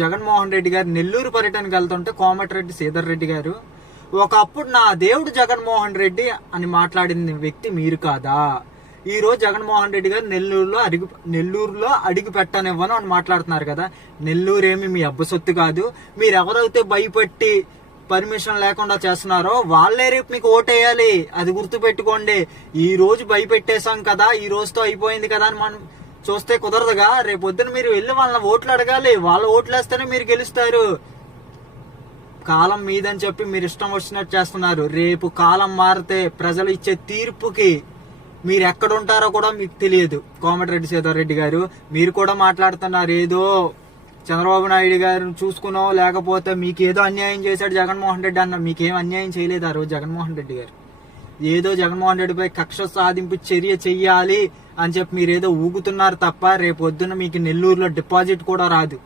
జగన్మోహన్ రెడ్డి గారు నెల్లూరు పర్యటనకు వెళ్తుంటే కోమటిరెడ్డి శ్రీధర్ రెడ్డి గారు ఒకప్పుడు నా దేవుడు జగన్మోహన్ రెడ్డి అని మాట్లాడిన వ్యక్తి మీరు కాదా? ఈ రోజు జగన్మోహన్ రెడ్డి గారు నెల్లూరులో అడుగు పెట్టనివ్వను అని మాట్లాడుతున్నారు కదా. నెల్లూరు ఏమి మీ అబ్బ సొత్తు కాదు. మీరు ఎవరైతే భయపెట్టి పర్మిషన్ లేకుండా చేస్తున్నారో వాళ్ళే రేపు మీకు ఓటేయాలి. అది గుర్తు పెట్టుకోండి. ఈ రోజు భయపెట్టేశాం కదా, ఈ రోజుతో అయిపోయింది కదా అని మనం చూస్తే కుదరదుగా. రేపు పొద్దున మీరు వెళ్ళి వాళ్ళ ఓట్లు అడగాలి. వాళ్ళ ఓట్లు వేస్తేనే మీరు గెలుస్తారు. కాలం మీదని చెప్పి మీరు ఇష్టం వచ్చినట్టు చేస్తున్నారు. రేపు కాలం మారితే ప్రజలు ఇచ్చే తీర్పుకి మీరు ఎక్కడ ఉంటారో కూడా మీకు తెలియదు. కోమటిరెడ్డి శ్రీధర్ రెడ్డి గారు మీరు కూడా మాట్లాడుతున్నారు, ఏదో చంద్రబాబు నాయుడు గారిని చూసుకునో లేకపోతే మీకు ఏదో అన్యాయం చేశాడు జగన్మోహన్ రెడ్డి అన్న. మీకేం అన్యాయం చేయలేదు ఆ రోజు జగన్మోహన్ రెడ్డి గారు. ఏదో జగన్మోహన్ రెడ్డిపై కక్ష సాధింపు చర్య చెయ్యాలి అని చెప్పి మీరేదో ఊగుతున్నారు తప్ప రేపు పొద్దున్న మీకు నెల్లూరులో డిపాజిట్ కూడా రాదు.